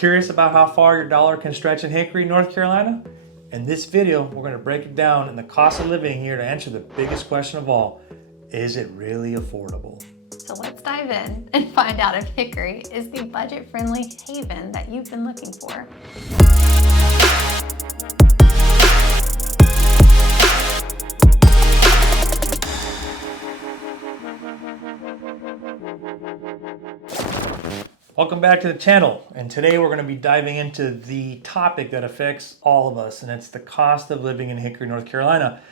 Curious about how far your dollar can stretch in Hickory, North Carolina? In this video, we're going to break it down in the cost of living here to answer the biggest question of all. Is it really affordable? So let's dive in and find out if Hickory is the budget-friendly haven that you've been looking for. Welcome back to the channel, and today we're going to be diving into the topic that affects all of us, and it's the cost of living in Hickory, North Carolina.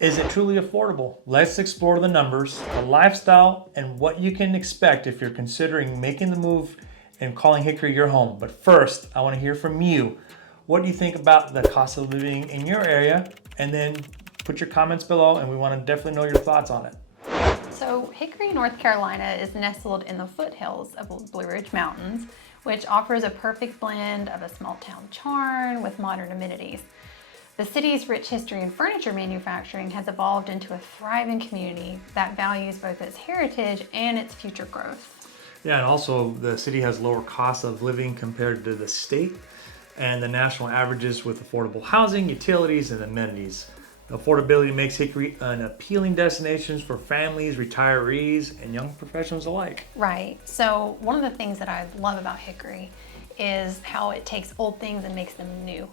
Is it truly affordable? Let's explore the numbers, the lifestyle, and what you can expect if you're considering making the move and calling Hickory your home. But first, I want to hear from you. What do you think about the cost of living in your area? And then put your comments below, and we want to definitely know your thoughts on it. So Hickory, North Carolina is nestled in the foothills of Blue Ridge Mountains, which offers a perfect blend of a small town charm with modern amenities. The city's rich history in furniture manufacturing has evolved into a thriving community that values both its heritage and its future growth. Yeah, and also the city has lower costs of living compared to the state and the national averages with affordable housing, utilities, and amenities. Affordability makes Hickory an appealing destination for families, retirees, and young professionals alike. Right. So one of the things that I love about Hickory is how it takes old things and makes them new,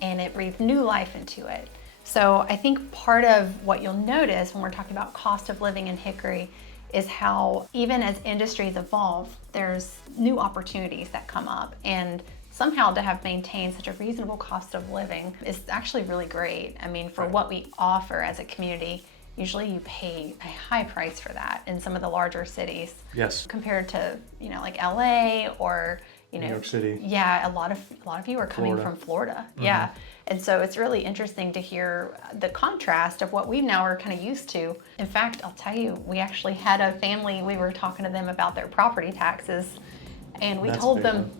and it breathes new life into it. So I think part of what you'll notice when we're talking about cost of living in Hickory is how even as industries evolve, there's new opportunities that come up, and somehow to have maintained such a reasonable cost of living is actually really great. I mean, for what we offer as a community, usually you pay a high price for that in some of the larger cities. Yes. Compared to, like LA or, New York City. Yeah, a lot of you are coming from Florida. Mm-hmm. Yeah. And so it's really interesting to hear the contrast of what we now are kind of used to. In fact, I'll tell you, we actually had a family, we were talking to them about their property taxes, and we told them,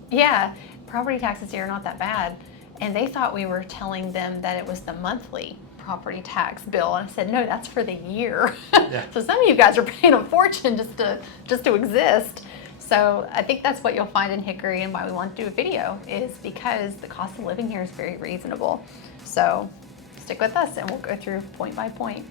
property taxes here are not that bad. And they thought we were telling them that it was the monthly property tax bill. And I said, no, that's for the year. Yeah. So some of you guys are paying a fortune just to exist. So I think that's what you'll find in Hickory, and why we want to do a video is because the cost of living here is very reasonable. So stick with us and we'll go through point by point.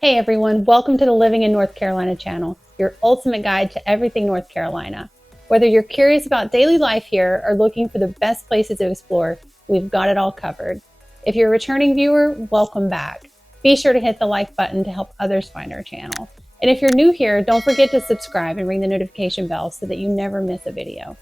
Hey everyone, welcome to the Living in North Carolina channel, your ultimate guide to everything North Carolina. Whether you're curious about daily life here or looking for the best places to explore, we've got it all covered. If you're a returning viewer, welcome back. Be sure to hit the like button to help others find our channel. And if you're new here, don't forget to subscribe and ring the notification bell so that you never miss a video.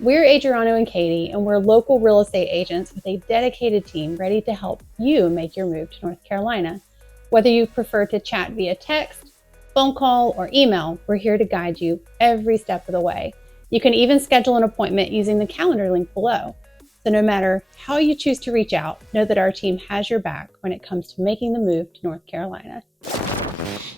We're Adriano and Katie, and we're local real estate agents with a dedicated team ready to help you make your move to North Carolina. Whether you prefer to chat via text, phone call, or email, we're here to guide you every step of the way. You can even schedule an appointment using the calendar link below. So no matter how you choose to reach out, know that our team has your back when it comes to making the move to North Carolina.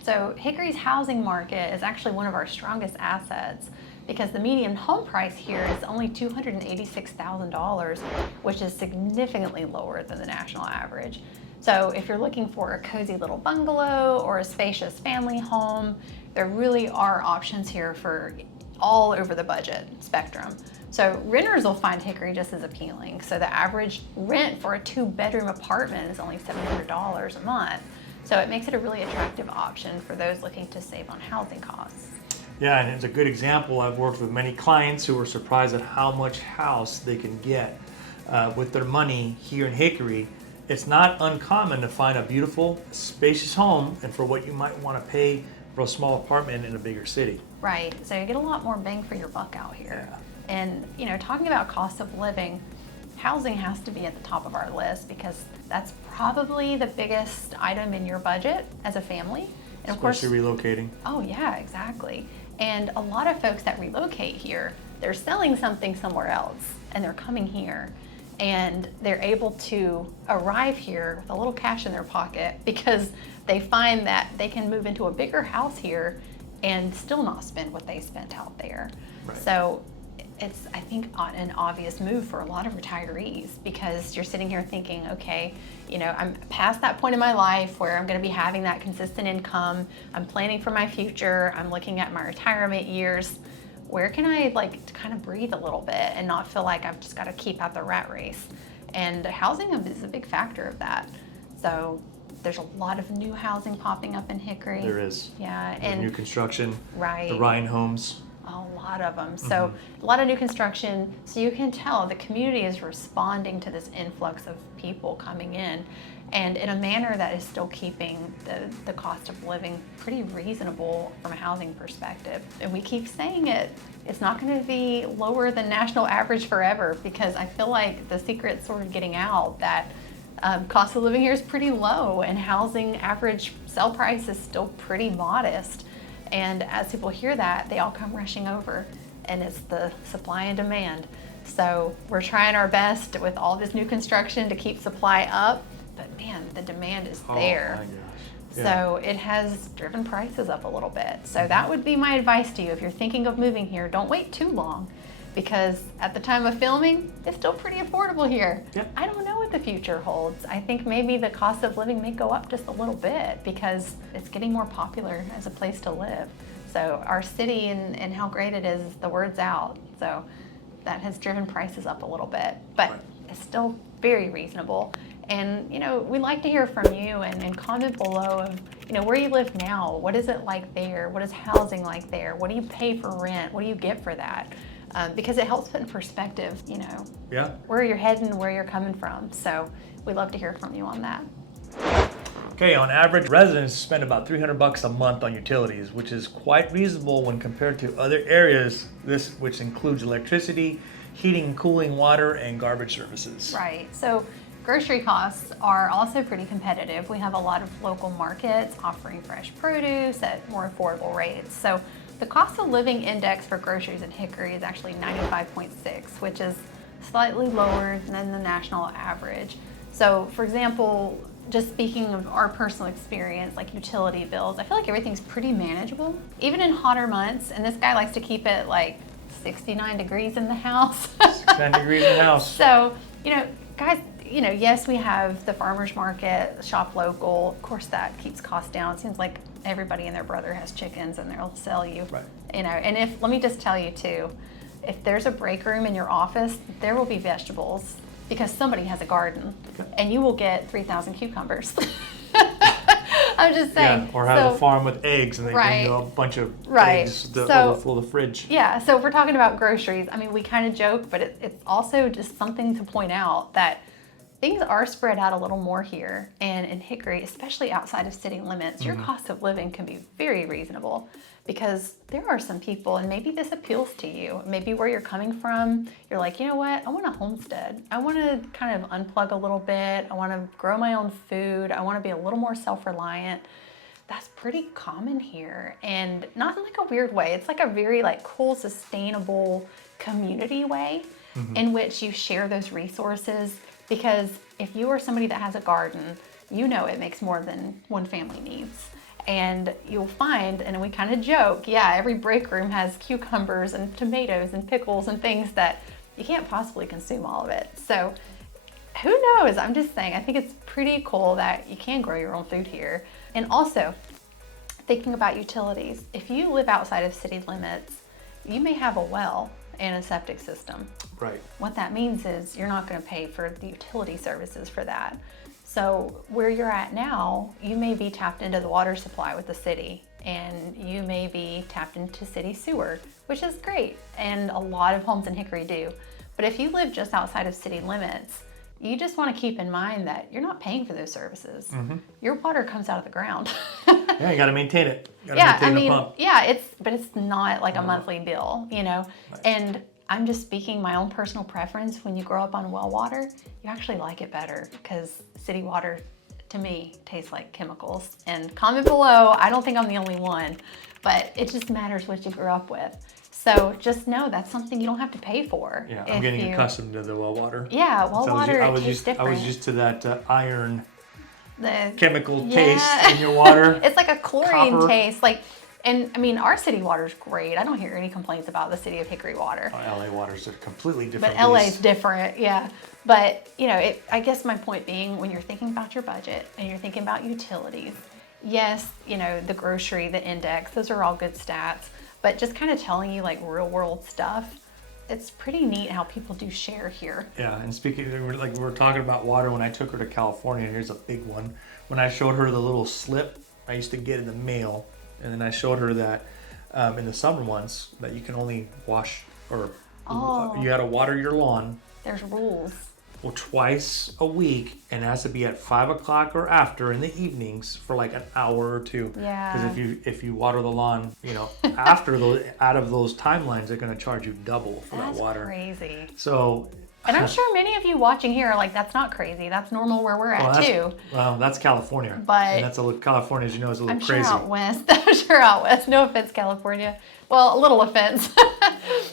So Hickory's housing market is actually one of our strongest assets because the median home price here is only $286,000, which is significantly lower than the national average. So if you're looking for a cozy little bungalow or a spacious family home, there really are options here for all over the budget spectrum. So renters will find Hickory just as appealing. So the average rent for a 2-bedroom apartment is only $700 a month. So it makes it a really attractive option for those looking to save on housing costs. Yeah, and it's a good example. I've worked with many clients who were surprised at how much house they can get with their money here in Hickory. It's not uncommon to find a beautiful, spacious home and for what you might want to pay for a small apartment in a bigger city. Right, so you get a lot more bang for your buck out here. Yeah. And talking about cost of living, housing has to be at the top of our list because that's probably the biggest item in your budget as a family. And especially relocating. Oh yeah, exactly. And a lot of folks that relocate here, they're selling something somewhere else and they're coming here, and they're able to arrive here with a little cash in their pocket because they find that they can move into a bigger house here and still not spend what they spent out there. Right. So it's, I think, an obvious move for a lot of retirees because you're sitting here thinking, okay, I'm past that point in my life where I'm going to be having that consistent income. I'm planning for my future. I'm looking at my retirement years. where can I like kind of breathe a little bit and not feel like I've just got to keep at the rat race? And housing is a big factor of that. So there's a lot of new housing popping up in Hickory. There is. Yeah, There's and new construction. right. The Ryan homes. A lot of them. So a lot of new construction. So you can tell the community is responding to this influx of people coming in, and in a manner that is still keeping the cost of living pretty reasonable from a housing perspective. And we keep saying it. It's not going to be lower than national average forever, because I feel like the secret's sort of getting out that cost of living here is pretty low, and housing average sell price is still pretty modest. And as people hear that, they all come rushing over, and it's the supply and demand. So we're trying our best with all this new construction to keep supply up, but man, the demand is there. Oh my gosh. So it has driven prices up a little bit. So that would be my advice to you. If you're thinking of moving here, don't wait too long, because at the time of filming, it's still pretty affordable here. Yep. I don't know what the future holds. I think maybe the cost of living may go up just a little bit because it's getting more popular as a place to live. So our city and how great it is, the word's out. So that has driven prices up a little bit, but Right. it's still very reasonable. And, we'd like to hear from you and comment below of, where you live now. What is it like there? What is housing like there? What do you pay for rent? What do you get for that? Because it helps put in perspective, Yeah. where you're heading, where you're coming from. So we'd love to hear from you on that. Okay, on average, residents spend about $300 a month on utilities, which is quite reasonable when compared to other areas, which includes electricity, heating, cooling, water, and garbage services. Right. So grocery costs are also pretty competitive. We have a lot of local markets offering fresh produce at more affordable rates. So the cost of living index for groceries in Hickory is actually 95.6, which is slightly lower than the national average. So, for example, just speaking of our personal experience, like utility bills, I feel like everything's pretty manageable, even in hotter months. And this guy likes to keep it like 69 degrees in the house. 69 degrees in the house. So, guys, yes, we have the farmer's market, shop local. Of course, that keeps costs down. It seems like everybody and their brother has chickens and they'll sell you. Right. And let me just tell you too, if there's a break room in your office, there will be vegetables because somebody has a garden, and you will get 3,000 cucumbers. I'm just saying. Yeah, or have a farm with eggs and they bring you a bunch of eggs that overflow the fridge. Yeah, so if we're talking about groceries, I mean, we kind of joke, but it's also just something to point out that things are spread out a little more here. And in Hickory, especially outside of city limits, your cost of living can be very reasonable, because there are some people, and maybe this appeals to you, maybe where you're coming from, you're like, you know what, I want a homestead. I want to kind of unplug a little bit. I want to grow my own food. I want to be a little more self-reliant. That's pretty common here, and not in like a weird way. It's like a very like cool, sustainable community way in which you share those resources. Because if you are somebody that has a garden, it makes more than one family needs. And you'll find, and we kind of joke, every break room has cucumbers and tomatoes and pickles and things that you can't possibly consume all of it. So who knows? I'm just saying, I think it's pretty cool that you can grow your own food here. And also, thinking about utilities, if you live outside of city limits, you may have a well and a septic system. Right. What that means is you're not going to pay for the utility services for that. So where you're at now, you may be tapped into the water supply with the city, and you may be tapped into city sewer, which is great. And a lot of homes in Hickory do. But if you live just outside of city limits, you just want to keep in mind that you're not paying for those services. Your water comes out of the ground. Yeah, you got to maintain it. You gotta maintain the pump. But it's not like a monthly bill, Right. And I'm just speaking my own personal preference. When you grow up on well water, you actually like it better, because city water, to me, tastes like chemicals. And comment below, I don't think I'm the only one, but it just matters what you grew up with. So just know that's something you don't have to pay for. Yeah, I'm getting accustomed to the well water. Yeah, well water tastes different. I was used to that iron the chemical taste in your water. It's like a chlorine Copper. taste. And I mean, our city water's great. I don't hear any complaints about the city of Hickory water. LA water's a completely different But LA's beast. different, yeah. But, I guess my point being, when you're thinking about your budget and you're thinking about utilities, yes, the grocery, the index, those are all good stats. but just kind of telling you like real world stuff. It's pretty neat how people do share here. Yeah, and speaking, like we were talking about water, when I took her to California, here's a big one. When I showed her the little slip I used to get in the mail, and then I showed her that in the summer months that you can only wash or you got to water your lawn. There's rules. Well, twice a week, and it has to be at 5 o'clock or after in the evenings for like an hour or two. Yeah. Because if you water the lawn, after those, out of those timelines, they're going to charge you double for that water. That's crazy. So. And I'm sure many of you watching here are like, that's not crazy. That's normal where we're at too. Well, that's California. But and that's California, as you know, is a little crazy. I'm sure out west. No offense, California. Well, a little offense.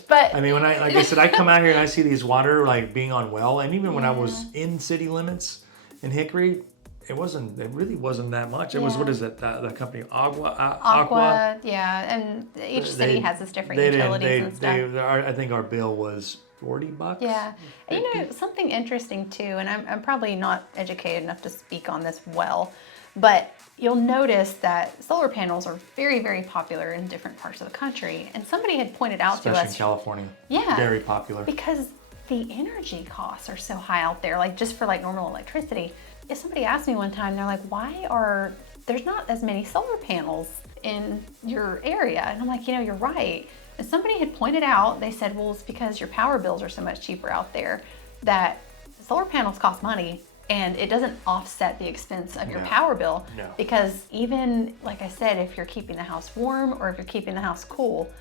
But I mean, like I said, I come out here and I see these water like being on well, and even when I was in city limits in Hickory, it really wasn't that much. It was, what is it? The company Aqua, yeah, and each city has its different utilities and stuff. I think our bill was $40. Yeah, and something interesting too, and I'm probably not educated enough to speak on this well, but you'll notice that solar panels are very, very popular in different parts of the country. And somebody had pointed out to us, especially in California, very popular because the energy costs are so high out there. Like just for like normal electricity. If somebody asked me one time, they're like, "Why are there's not as many solar panels in your area?" And I'm like, you're right. And somebody had pointed out, they said, well, it's because your power bills are so much cheaper out there that solar panels cost money and it doesn't offset the expense of your power bill. No. Because even, like I said, if you're keeping the house warm or if you're keeping the house cool,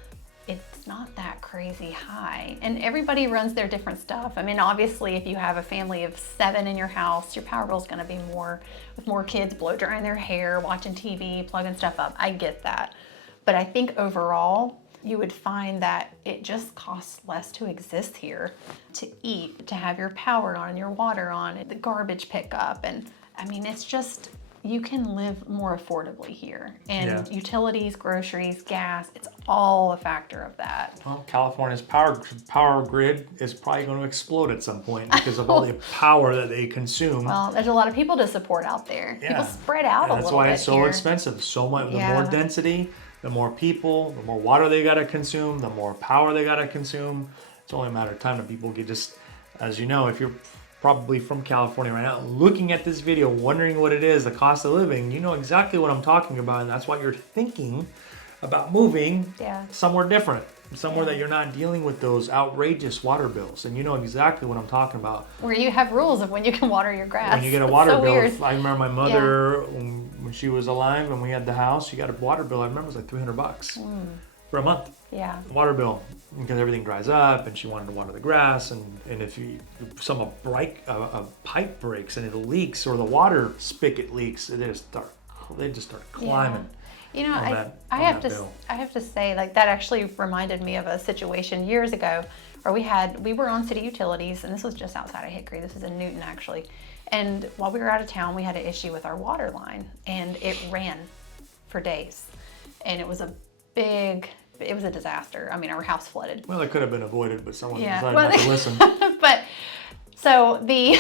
it's not that crazy high. And everybody runs their different stuff. I mean, obviously, if you have a family of 7 in your house, your power bill is going to be more with more kids blow drying their hair, watching TV, plugging stuff up. I get that. But I think overall, you would find that it just costs less to exist here, to eat, to have your power on, your water on, the garbage pickup. And I mean, it's just, you can live more affordably here. And utilities, groceries, gas, it's all a factor of that. Well, California's power grid is probably going to explode at some point because of all the power that they consume. Well, there's a lot of people to support out there. Yeah. People spread out a little bit. That's why it's so here. expensive. So much, the more density, the more people, the more water they got to consume, the more power they got to consume. It's only a matter of time that people get just, as you know, if you're probably from California right now, looking at this video, wondering what it is, the cost of living, you know exactly what I'm talking about. And that's why you're thinking about moving somewhere different, somewhere that you're not dealing with those outrageous water bills. And you know exactly what I'm talking about. Where you have rules of when you can water your grass. When you get a water bill, I remember my mother, when she was alive, when we had the house, she got a water bill. I remember it was like $300 for a month. Yeah. Water bill, because everything dries up, and she wanted to water the grass, and if a pipe breaks and it leaks, or the water spigot leaks, they just start climbing. You know, I have to say, like, that actually reminded me of a situation years ago where we were on city utilities, and this was just outside of Hickory. This was in Newton, actually. And while we were out of town, we had an issue with our water line, and it ran for days. And it was a disaster. I mean, our house flooded. Well, it could have been avoided, but someone decided not to listen. But so the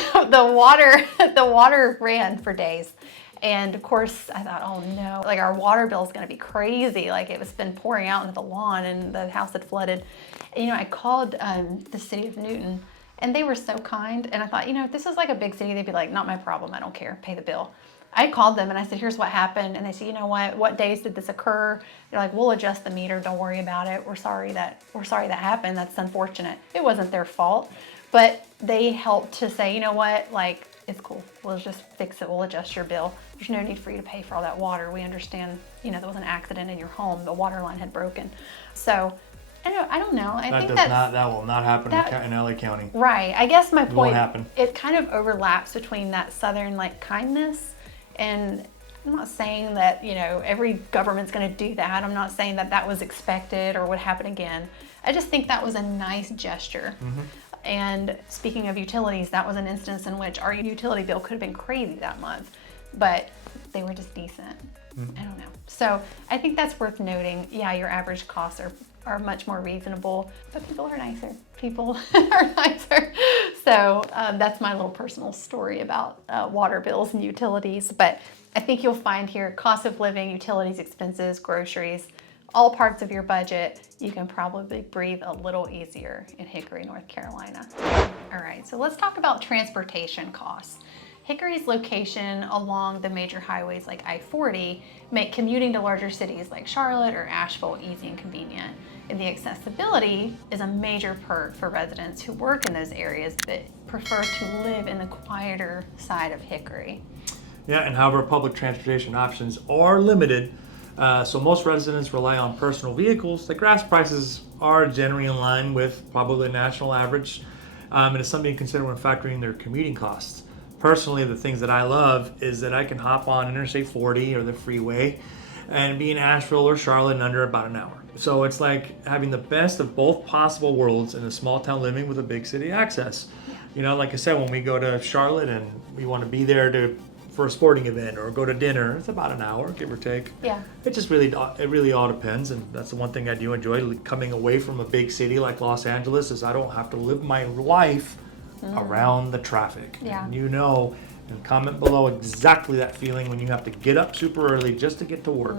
water ran for days. And of course, I thought, oh no, like our water bill is going to be crazy. Like it was been pouring out into the lawn and the house had flooded. And, I called the city of Newton, and they were so kind. And I thought, if this is like a big city, they'd be like, not my problem. I don't care. Pay the bill. I called them and I said, here's what happened. And they said, you know what days did this occur? They're like, we'll adjust the meter. Don't worry about it. We're sorry that happened. That's unfortunate. It wasn't their fault, but they helped to say, you know what, like, it's cool. We'll just fix it. We'll adjust your bill. There's no need for you to pay for all that water. We understand, there was an accident in your home. The water line had broken. So I don't know. I think that will not happen in LA County. Right. I guess my point, won't happen. It kind of overlaps between that southern kindness. And I'm not saying that, every government's going to do that. I'm not saying that was expected or would happen again. I just think that was a nice gesture. Mm-hmm. And speaking of utilities, that was an instance in which our utility bill could have been crazy that month, but they were just decent. Mm-hmm. I don't know. So I think that's worth noting. Yeah, your average costs are much more reasonable, but people are nicer. People are nicer. So that's my little personal story about water bills and utilities. But I think you'll find here cost of living, utilities, expenses, groceries, all parts of your budget, you can probably breathe a little easier in Hickory, North Carolina. All right, so let's talk about transportation costs. Hickory's location along the major highways like I-40 make commuting to larger cities like Charlotte or Asheville easy and convenient. And the accessibility is a major perk for residents who work in those areas but prefer to live in the quieter side of Hickory. Yeah, and however, public transportation options are limited, so most residents rely on personal vehicles. The gas prices are generally in line with probably the national average, and it's something to consider when factoring their commuting costs. Personally, the things that I love is that I can hop on Interstate 40 or the freeway and be in Asheville or Charlotte in under about an hour. So it's like having the best of both possible worlds in a small town living with a big city access. You know, like I said, when we go to Charlotte and we want to be there for a sporting event or go to dinner, it's about an hour, give or take. Yeah. It really all depends, and that's the one thing I do enjoy coming away from a big city like Los Angeles is I don't have to live my life around the traffic. Yeah. And and comment below exactly that feeling when you have to get up super early just to get to work.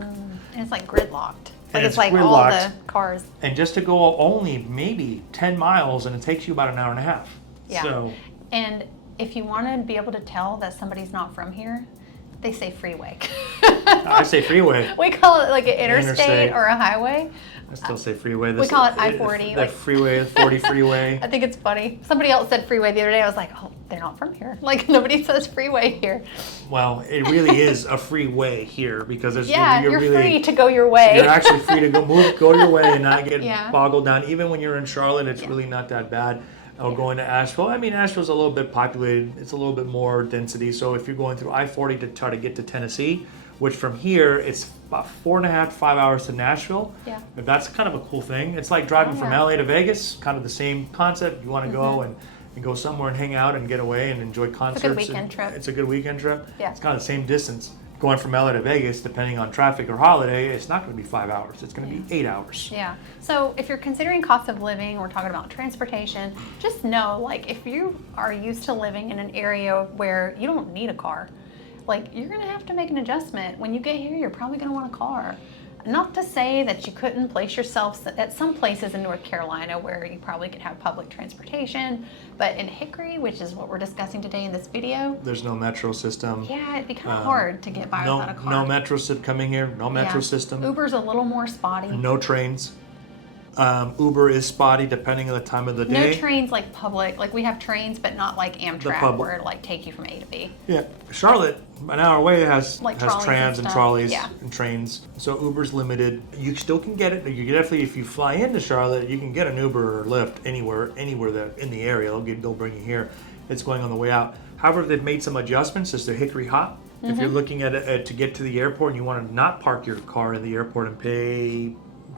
And it's like gridlocked. Like And it's like all gridlocked. the cars. And just to go only maybe 10 miles, and it takes you about an hour and a half. Yeah. So, And if you want to be able to tell that somebody's not from here, they say freeway. I say freeway. We call it like an interstate Interstate. or a highway. I still say freeway. We call it I-40, The like- freeway, 40 freeway. I think it's funny. Somebody else said freeway the other day. I was like, oh, they're not from here. Like nobody says freeway here. Well, it really is a freeway here because there's Yeah, you're really, free to go your way. You're actually free to go your way and not get Yeah. boggled down. Even when you're in Charlotte, it's really not that bad. Or going to Asheville. I mean, Asheville's a little bit populated. It's a little bit more density. So if you're going through I-40 to try to get to Tennessee, which from here it's about 4.5 to 5 hours to Nashville. Yeah. But that's kind of a cool thing. It's like driving from LA to Vegas, kind of the same concept. You want to go and go somewhere and hang out and get away and enjoy concerts. It's a good weekend trip. It's a good weekend trip. Yeah. It's kind of the same distance. Going from LA to Vegas, depending on traffic or holiday, it's not going to be 5 hours. It's going to be 8 hours. Yeah. So if you're considering cost of living, we're talking about transportation, just know, like, if you are used to living in an area where you don't need a car, like, you're going to have to make an adjustment. When you get here, you're probably going to want a car. Not to say that you couldn't place yourself at some places in North Carolina where you probably could have public transportation, but in Hickory, which is what we're discussing today in this video, There's no metro system. yeah, it'd be kind of hard to get by without a car. No metro system coming here. No metro Yeah. system. Uber's a little more spotty. No trains. Uber is spotty depending on the time of the No day. trains like public, like we have trains, but not like Amtrak public. where it like take you from A to B. Yeah, Charlotte, an hour away, has Like trolleys trams and and stuff. trolleys Yeah. and trains. So Uber's limited. You still can get it. You definitely, if you fly into Charlotte, you can get an Uber or Lyft anywhere that in the area. They'll bring you here. It's going on the way out. However, they've made some adjustments as the Hickory Hop. If you're looking at it to get to the airport and you want to not park your car in the airport and pay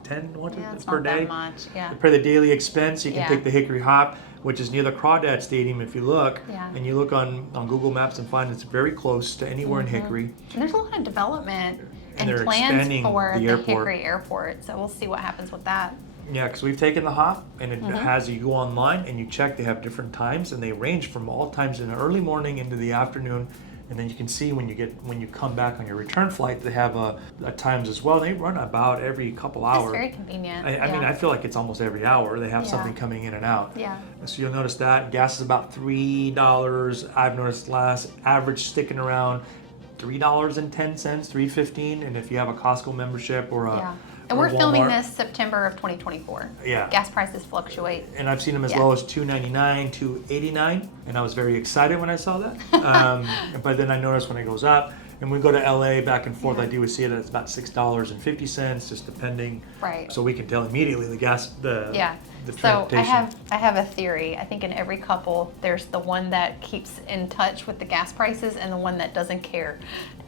Yeah, it's per not day. that much. Yeah. For the daily expense, you can Yeah. take the Hickory Hop, which is near the Crawdad Stadium. If you look, Yeah. and you look on Google Maps and find it's very close to anywhere in Hickory. And there's a lot of development And and they're plans expanding for the the airport. Hickory Airport. So we'll see what happens with that. Yeah, because we've taken the Hop, and it has you go online and you check. They have different times, and they range from all times in the early morning into the afternoon. And then you can see when you come back on your return flight, they have times as well. They run about every couple It's hours. very convenient. I mean, I feel like it's almost every hour they have Yeah. something coming in and out. Yeah. So you'll notice that gas is about $3. I've noticed last average sticking around $3.10, $3.15, and if you have a Costco membership or a Yeah. And or we're a filming Walmart. this September of 2024. Yeah. Gas prices fluctuate. And I've seen them as Yeah. low as $2.99, $2.89, and I was very excited when I saw that. But then I noticed when it goes up, and we go to LA back and forth, I do see it at about $6.50, just depending. Right. So we can tell immediately the Yeah. the So transportation. I have a theory. I think in every couple, there's the one that keeps in touch with the gas prices and the one that doesn't care.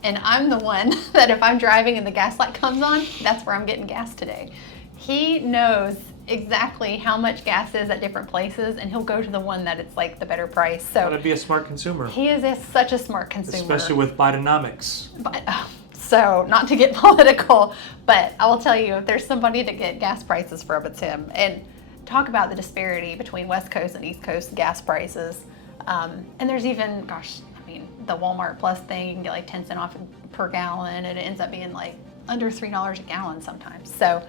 And I'm the one that if I'm driving and the gas light comes on, that's where I'm getting gas today. He knows exactly how much gas is at different places, and he'll go to the one that it's like the better price. So Gotta be a smart consumer, he is such a smart consumer. especially with Bidenomics. But, so, not to get political, but I will tell you, if there's somebody to get gas prices from, it's him. And talk about the disparity between West Coast and East Coast gas prices. And there's even, gosh, I mean, the Walmart Plus thing, you can get like 10 cents off per gallon, and it ends up being like under $3 a gallon sometimes. So,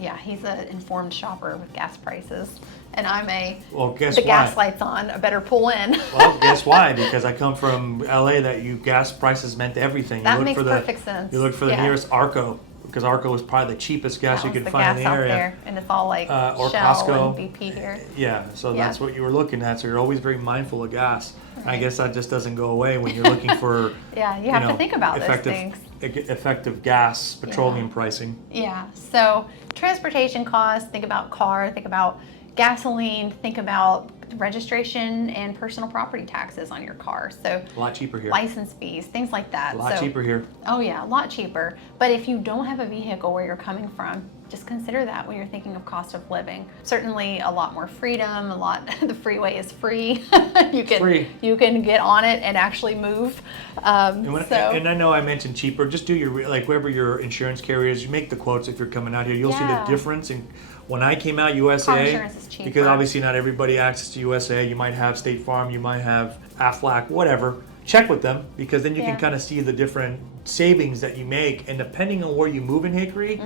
yeah, he's an informed shopper with gas prices. And I'm Well, guess the why? gas light's on, I better pull in. Well, guess why? Because I come from LA that gas prices meant everything. That makes perfect sense. You look for the nearest Arco, because Arco was probably the cheapest gas you could find in the area. There, and it's all like or Shell Costco. and BP here. Yeah, so that's what you were looking at. So you're always very mindful of gas. Right. I guess that just doesn't go away when you're looking for you have to think about those things. Effective gas, petroleum pricing. Yeah, so transportation costs, think about car, think about gasoline, think about registration and personal property taxes on your car. So a lot cheaper here. License fees, things like that. A lot cheaper here. Oh yeah, a lot cheaper. But if you don't have a vehicle where you're coming from, just consider that when you're thinking of cost of living. Certainly a lot more freedom, the freeway is free. You can get on it and actually move. And I know I mentioned cheaper, just do your, wherever your insurance carrier is, you make the quotes if you're coming out here. You'll see the difference in when I came out USA. Car insurance is cheaper. Because obviously not everybody access to USA. You might have State Farm, you might have Aflac, whatever. Check with them, because then you can kind of see the different savings that you make, and depending on where you move in Hickory,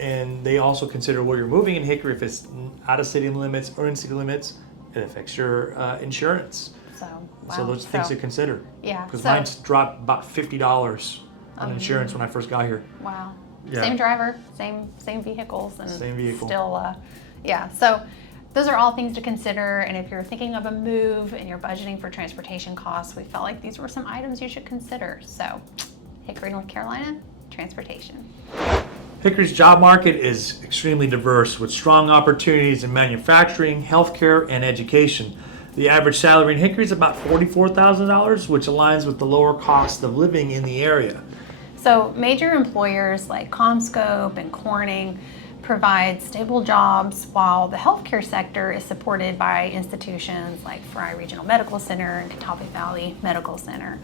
and they also consider where you're moving in Hickory, if it's out of city limits or in city limits, it affects your insurance. So those things to consider. Yeah. Because mine's dropped about $50 on insurance when I first got here. Wow. Yeah. Same driver, same vehicles, and same vehicle. Still, So those are all things to consider. And if you're thinking of a move and you're budgeting for transportation costs, we felt like these were some items you should consider. So, Hickory, North Carolina, transportation. Hickory's job market is extremely diverse, with strong opportunities in manufacturing, healthcare, and education. The average salary in Hickory is about $44,000, which aligns with the lower cost of living in the area. So major employers like CommScope and Corning provide stable jobs, while the healthcare sector is supported by institutions like Fry Regional Medical Center and Catawba Valley Medical Center.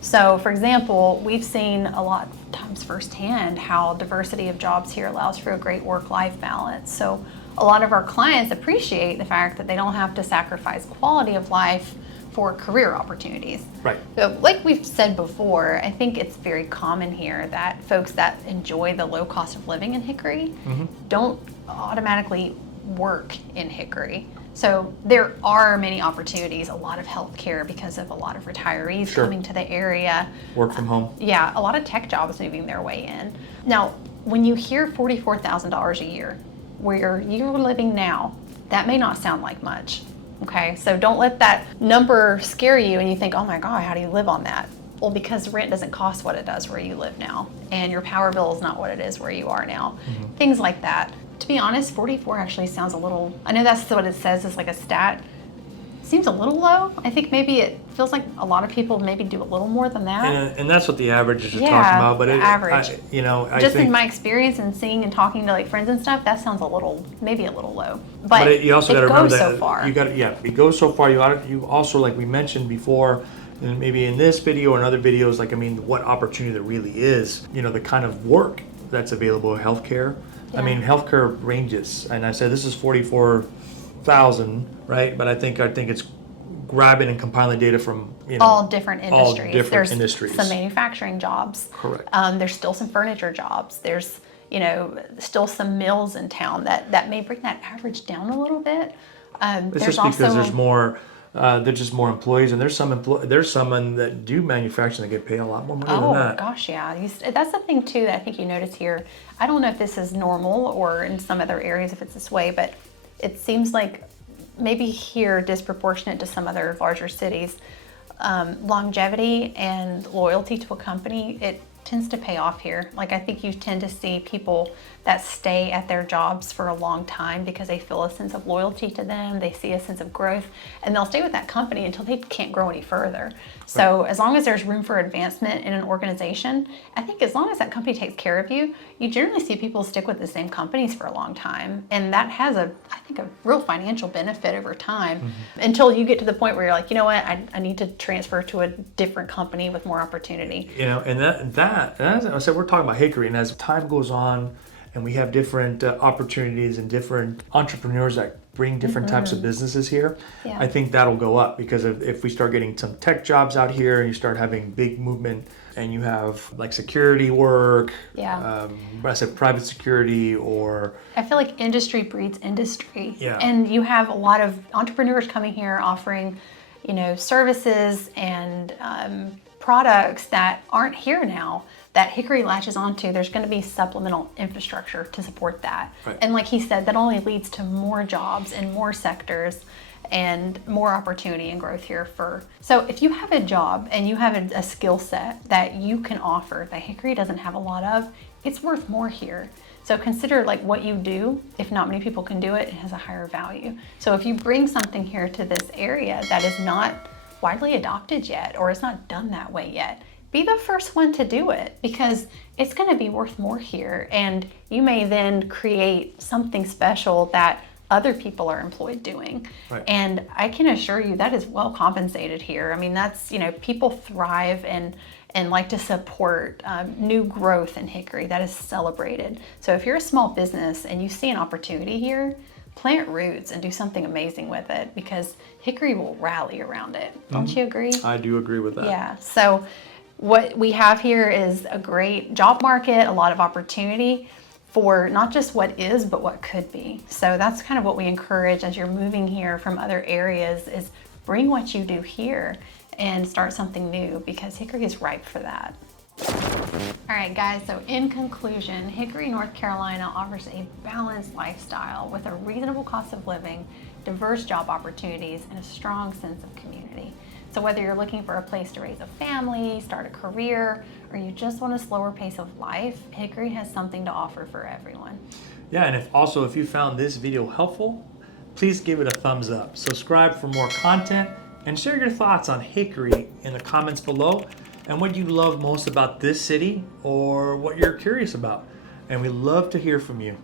So, for example, we've seen a lot of times firsthand how diversity of jobs here allows for a great work-life balance. So a lot of our clients appreciate the fact that they don't have to sacrifice quality of life for career opportunities. Right. So like we've said before, I think it's very common here that folks that enjoy the low cost of living in Hickory don't automatically work in Hickory. So there are many opportunities, a lot of healthcare because of a lot of retirees coming to the area. Work from home. Yeah, a lot of tech jobs moving their way in. Now, when you hear $44,000 a year, where you're living now, that may not sound like much. Okay, so don't let that number scare you and you think, oh my God, how do you live on that? Well, because rent doesn't cost what it does where you live now, and your power bill is not what it is where you are now. Things like that. To be honest, 44 actually sounds a little, I know that's what it says is like a stat. Seems a little low. I think maybe it feels like a lot of people maybe do a little more than that. And that's what the averages are talking about. But average. I just think, in my experience and seeing and talking to like friends and stuff, that sounds maybe a little low. But you also got to remember that so far. It goes so far. You also, like we mentioned before, and maybe in this video or in other videos, what opportunity there really is. The kind of work that's available. Healthcare. Yeah. Healthcare ranges, and I said this is 44,000, right? But I think it's grabbing and compiling data from all different industries. There's industries. Some manufacturing jobs. Correct. There's still some furniture jobs. There's still some mills in town that may bring that average down a little bit. It's just because there's more. There's just more employees, and there's some that do manufacturing that get paid a lot more money than that. Oh gosh, yeah. That's the thing too that I think you notice here. I don't know if this is normal or in some other areas if it's this way, but it seems like maybe here disproportionate to some other larger cities. Longevity and loyalty to a company, it tends to pay off here. Like I think you tend to see people that stay at their jobs for a long time because they feel a sense of loyalty to them, they see a sense of growth, and they'll stay with that company until they can't grow any further. So as long as there's room for advancement in an organization, I think as long as that company takes care of you, you generally see people stick with the same companies for a long time. And that has I think a real financial benefit over time until you get to the point where you're like, you know what, I need to transfer to a different company with more opportunity. And that as I said, we're talking about Hickory, and as time goes on, and we have different opportunities and different entrepreneurs that bring different types of businesses here, Yeah. I think that'll go up because if we start getting some tech jobs out here and you start having big movement and you have like security work, Yeah. I said private security or I feel like industry breeds industry. Yeah. And you have a lot of entrepreneurs coming here offering, services and products that aren't here now that Hickory latches onto. There's going to be supplemental infrastructure to support that. Right. And like he said, that only leads to more jobs and more sectors and more opportunity and growth here so if you have a job and you have a skill set that you can offer that Hickory doesn't have a lot of, it's worth more here. So consider like what you do. If not many people can do it, it has a higher value. So if you bring something here to this area that is not widely adopted yet, or it's not done that way yet, be the first one to do it, because it's going to be worth more here. And you may then create something special that other people are employed doing. Right. And I can assure you that is well compensated here. I mean, that's, people thrive and like to support new growth in Hickory. That is celebrated. So if you're a small business and you see an opportunity here, plant roots and do something amazing with it, because Hickory will rally around it. Don't you agree? I do agree with that. Yeah. So what we have here is a great job market, a lot of opportunity for not just what is, but what could be. So that's kind of what we encourage as you're moving here from other areas, is bring what you do here and start something new, because Hickory is ripe for that. All right, guys, so in conclusion, Hickory, North Carolina offers a balanced lifestyle with a reasonable cost of living, diverse job opportunities, and a strong sense of community. So whether you're looking for a place to raise a family, start a career, or you just want a slower pace of life, Hickory has something to offer for everyone. Yeah, and if you found this video helpful, please give it a thumbs up. Subscribe for more content and share your thoughts on Hickory in the comments below and what you love most about this city or what you're curious about. And we love to hear from you.